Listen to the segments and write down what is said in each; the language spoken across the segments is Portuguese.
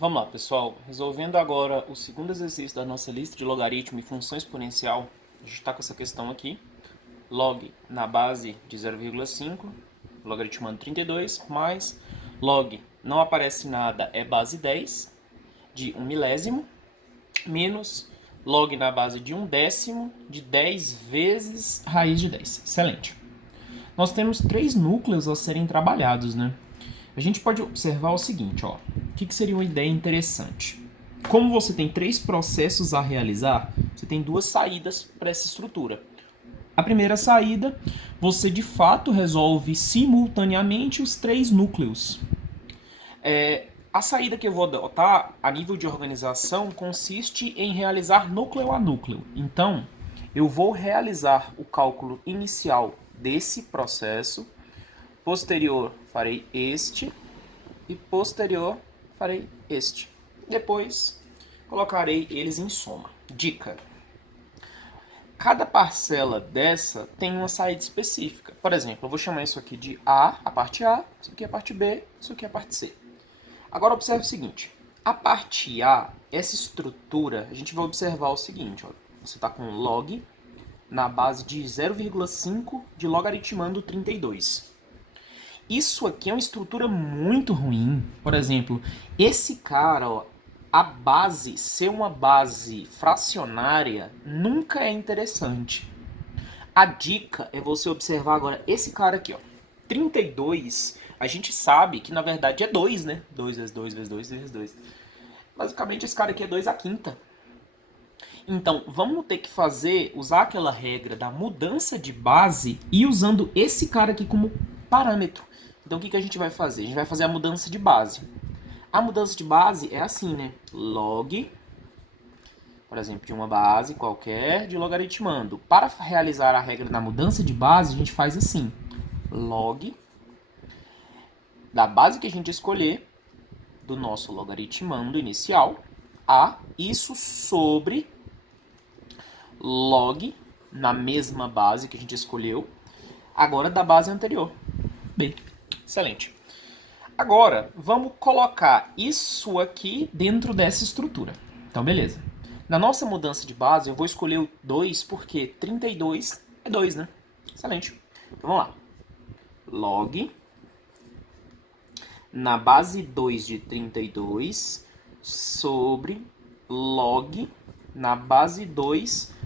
Vamos lá, pessoal. Resolvendo agora o segundo exercício da nossa lista de logaritmo e função exponencial, a gente está com essa questão aqui. Log na base de 0,5, logaritmando 32, mais log não aparece nada, é base 10, de 1 milésimo, menos log na base de 1 décimo, de 10 vezes raiz de 10. Excelente. Nós temos três núcleos a serem trabalhados, né? A gente pode observar o seguinte, ó. O que seria uma ideia interessante? Como você tem três processos a realizar, você tem duas saídas para essa estrutura. A primeira saída, você de fato resolve simultaneamente os três núcleos. A saída que eu vou adotar a nível de organização consiste em realizar núcleo a núcleo. Então, eu vou realizar o cálculo inicial desse processo, posterior farei este e posterior farei este. Depois colocarei eles em soma. Dica: cada parcela dessa tem uma saída específica. Por exemplo, eu vou chamar isso aqui de A, a parte A, isso aqui é a parte B, isso aqui é a parte C. Agora observe o seguinte: a parte A, essa estrutura, a gente vai observar o seguinte, ó, você está com log na base de 0,5 de logaritmando 32. Isso aqui é uma estrutura muito ruim. Por exemplo, esse cara, ó, a base ser uma base fracionária nunca é interessante. A dica é você observar agora esse cara aqui, ó. 32, a gente sabe que na verdade é 2, né? 2 vezes 2 vezes 2 vezes 2. Basicamente esse cara aqui é 2 à quinta. Então, vamos ter que usar aquela regra da mudança de base e usando esse cara aqui como parâmetro. Então, o que a gente vai fazer? A gente vai fazer a mudança de base. A mudança de base é assim, né? Log, por exemplo, de uma base qualquer, de logaritmando. Para realizar a regra da mudança de base, a gente faz assim. Log da base que a gente escolher, do nosso logaritmando inicial, a isso sobre log na mesma base que a gente escolheu, agora da base anterior. B. Excelente. Agora, vamos colocar isso aqui dentro dessa estrutura. Então, beleza. Na nossa mudança de base, eu vou escolher o 2, porque 32 é 2, né? Excelente. Então, vamos lá. Log na base 2 de 32 sobre log na base 2.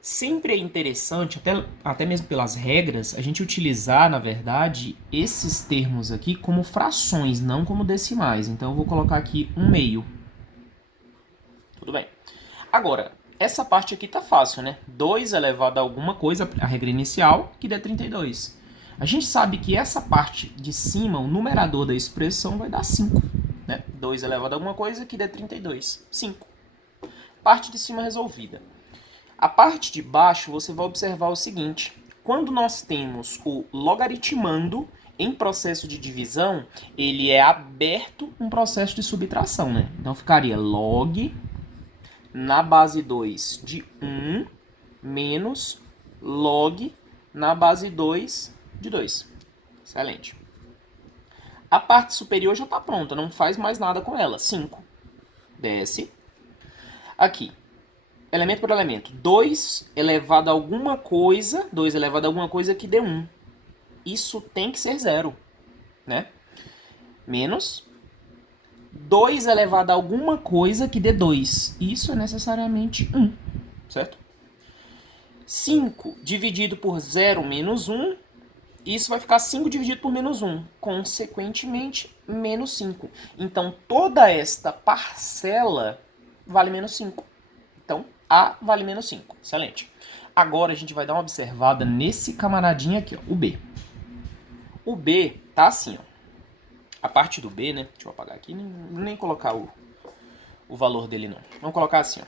Sempre é interessante, até mesmo pelas regras, a gente utilizar, na verdade, esses termos aqui como frações, não como decimais. Então, eu vou colocar aqui 1/2. Tudo bem. Agora, essa parte aqui tá fácil, né? 2 elevado a alguma coisa, a regra inicial, que dê 32. A gente sabe que essa parte de cima, o numerador da expressão, vai dar 5. Né? 2 elevado a alguma coisa, que dê 32. 5. Parte de cima resolvida. A parte de baixo, você vai observar o seguinte: quando nós temos o logaritmando em processo de divisão, ele é aberto um processo de subtração, né? Então ficaria log na base 2 de 1 menos log na base 2 de 2. Excelente. A parte superior já está pronta, não faz mais nada com ela. 5. Desce. Aqui. Elemento por elemento. 2 elevado a alguma coisa, 2 elevado a alguma coisa que dê 1. Isso tem que ser 0, né? Menos 2 elevado a alguma coisa que dê 2. Isso é necessariamente 1, certo? 5 dividido por 0 menos 1. Isso vai ficar 5 dividido por menos 1. Consequentemente, menos 5. Então, toda esta parcela vale menos 5. Então, A vale menos 5. Excelente. Agora a gente vai dar uma observada nesse camaradinho aqui, ó, o B. O B tá assim, ó. A parte do B, né? Deixa eu apagar aqui, nem colocar o valor dele não. Vamos colocar assim, ó.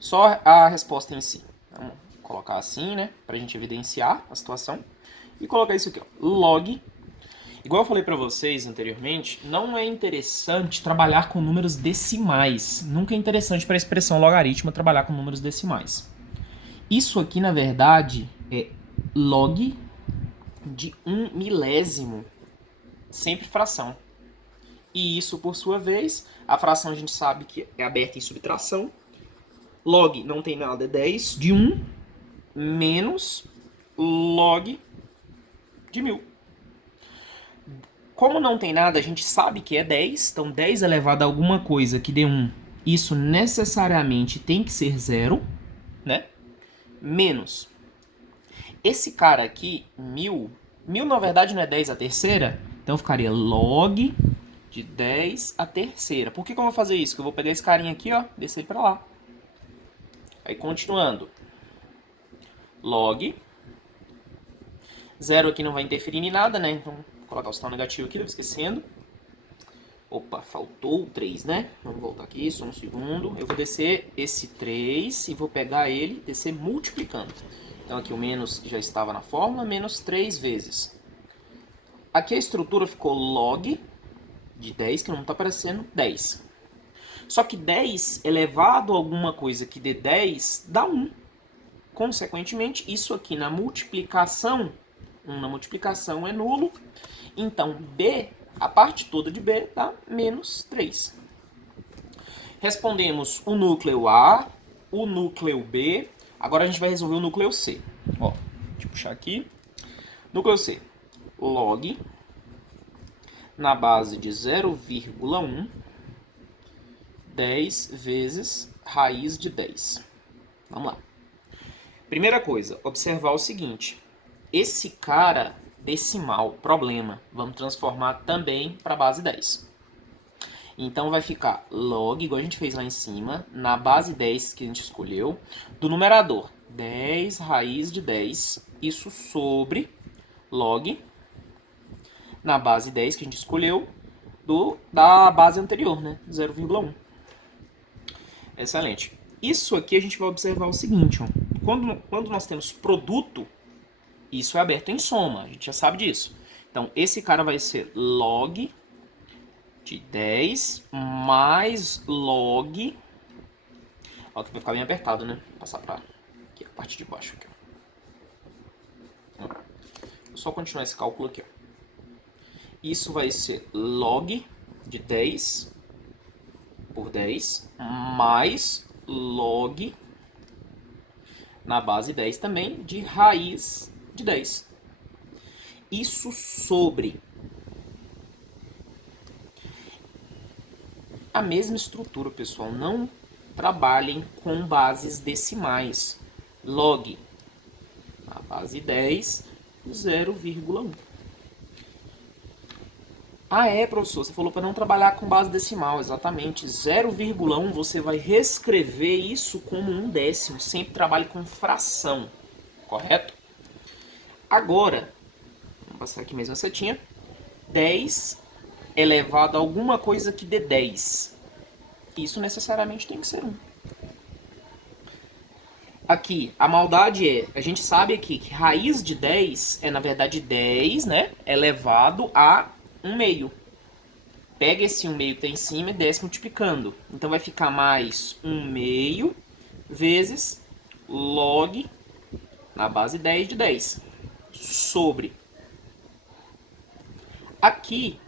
Só a resposta em si. Vamos colocar assim, né? Pra gente evidenciar a situação. E colocar isso aqui, ó. Log. Igual eu falei para vocês anteriormente, não é interessante trabalhar com números decimais. Nunca é interessante para a expressão logaritma trabalhar com números decimais. Isso aqui, na verdade, é log de 1 milésimo, sempre fração. E isso, por sua vez, a fração a gente sabe que é aberta em subtração. Log não tem nada, é 10 de 1 menos log de 1000. Como não tem nada, a gente sabe que é 10. Então, 10 elevado a alguma coisa que dê 1, isso necessariamente tem que ser 0, né? Menos. Esse cara aqui, 1000, 1000 na verdade não é 10 a terceira, então ficaria log de 10 a terceira. Por que eu vou fazer isso? Que eu vou pegar esse carinha aqui, ó, descer ele pra lá. Aí, continuando. Log. 0 aqui não vai interferir em nada, né? Então, vou colocar o sinal negativo aqui, estava esquecendo. Opa, faltou o 3, né? Vamos voltar aqui, só um segundo. Eu vou descer esse 3 e vou pegar ele, descer multiplicando. Então, aqui o menos que já estava na fórmula, menos 3 vezes. Aqui a estrutura ficou log de 10, que não está aparecendo, 10. Só que 10 elevado a alguma coisa que dê 10 dá 1. Consequentemente, isso aqui na multiplicação, 1 na multiplicação é nulo. Então, B, a parte toda de B dá menos 3. Respondemos o núcleo A, o núcleo B. Agora a gente vai resolver o núcleo C. Ó, deixa eu puxar aqui. Núcleo C. Log na base de 0,1 10 vezes raiz de 10. Vamos lá. Primeira coisa, observar o seguinte. Esse cara decimal, problema, vamos transformar também para a base 10. Então vai ficar log, igual a gente fez lá em cima, na base 10 que a gente escolheu, do numerador 10 raiz de 10, isso sobre log, na base 10 que a gente escolheu, da base anterior, né? 0,1. Excelente. Isso aqui a gente vai observar o seguinte, ó. Quando nós temos produto, isso é aberto em soma, a gente já sabe disso. Então, esse cara vai ser log de 10 mais log... Ó, que vai ficar bem apertado, né? Vou passar para aqui, a parte de baixo. Aqui, ó. Vou só continuar esse cálculo aqui, ó. Isso vai ser log de 10 por 10 mais log na base 10 também de raiz de 10. Isso sobre a mesma estrutura, pessoal. Não trabalhem com bases decimais. Log na base 10, 0,1. Ah, é, professor, você falou para não trabalhar com base decimal, exatamente. 0,1 você vai reescrever isso como um décimo, sempre trabalhe com fração, correto? Agora, vamos passar aqui mesmo a setinha, 10 elevado a alguma coisa que dê 10. Isso necessariamente tem que ser 1. Aqui, a maldade é, a gente sabe aqui que raiz de 10 é, na verdade, 10, né, elevado a 1 meio. Pega esse 1 meio que está em cima e desce multiplicando. Então vai ficar mais 1 meio vezes log na base 10 de 10 sobre. Aqui,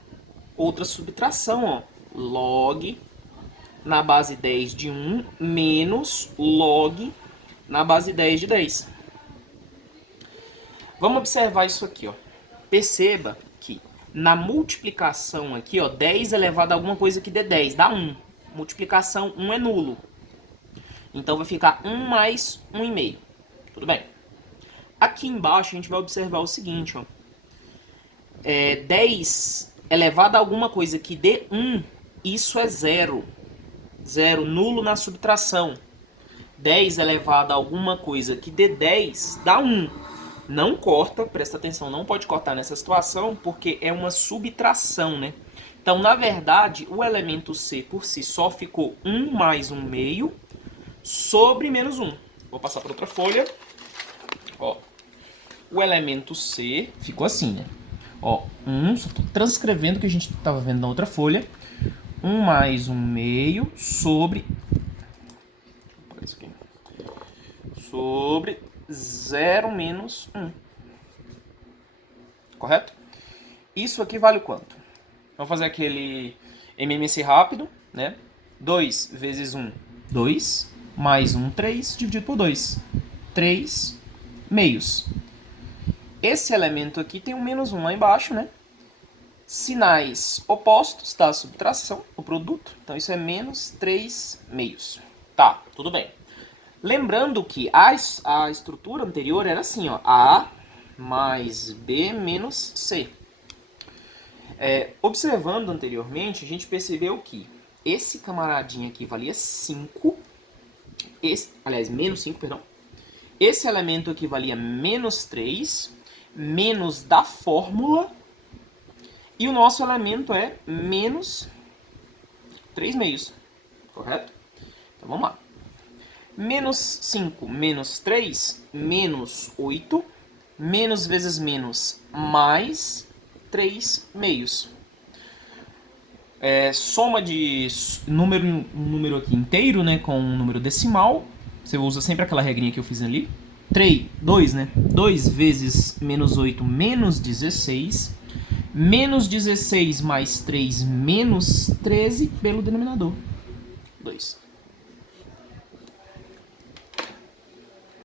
outra subtração, ó. Log na base 10 de 1 menos log na base 10 de 10. Vamos observar isso aqui, ó. Perceba que na multiplicação aqui, ó, 10 elevado a alguma coisa que dê 10, dá 1. Multiplicação 1 é nulo. Então vai ficar 1 mais 1,5. Tudo bem? Aqui embaixo a gente vai observar o seguinte, ó. 10 elevado a alguma coisa que dê 1, isso é 0. 0, nulo na subtração. 10 elevado a alguma coisa que dê 10, dá 1. Não corta, presta atenção, não pode cortar nessa situação, porque é uma subtração, né? Então, na verdade, o elemento C por si só ficou 1 mais 1 meio sobre menos 1. Vou passar para outra folha. Ó, o elemento C ficou assim, né? Ó, 1, só estou transcrevendo o que a gente estava vendo na outra folha. 1 mais 1 meio sobre... Isso aqui. Sobre 0 menos 1. Correto? Isso aqui vale o quanto? Vamos fazer MMC rápido, né? 2 vezes 1, 2, mais 1, 3, dividido por 2. 3 meios. Esse elemento aqui tem um menos 1 lá embaixo, né? Sinais opostos da subtração, o produto. Então, isso é menos 3 meios. Tá, tudo bem. Lembrando que a estrutura anterior era assim, ó. A mais B menos C. Observando anteriormente, a gente percebeu que esse camaradinho aqui valia 5. Menos 5, perdão. Esse elemento aqui valia menos 3, menos da fórmula. E o nosso elemento é menos 3 meios, correto? Então vamos lá. Menos 5 menos 3, menos 8, menos vezes menos, mais 3 meios. Soma de um número aqui inteiro, né, com um número decimal. Você usa sempre aquela regrinha que eu fiz ali. 2, né? 2 vezes menos 8, menos 16. Menos 16 mais 3, menos 13 pelo denominador. 2.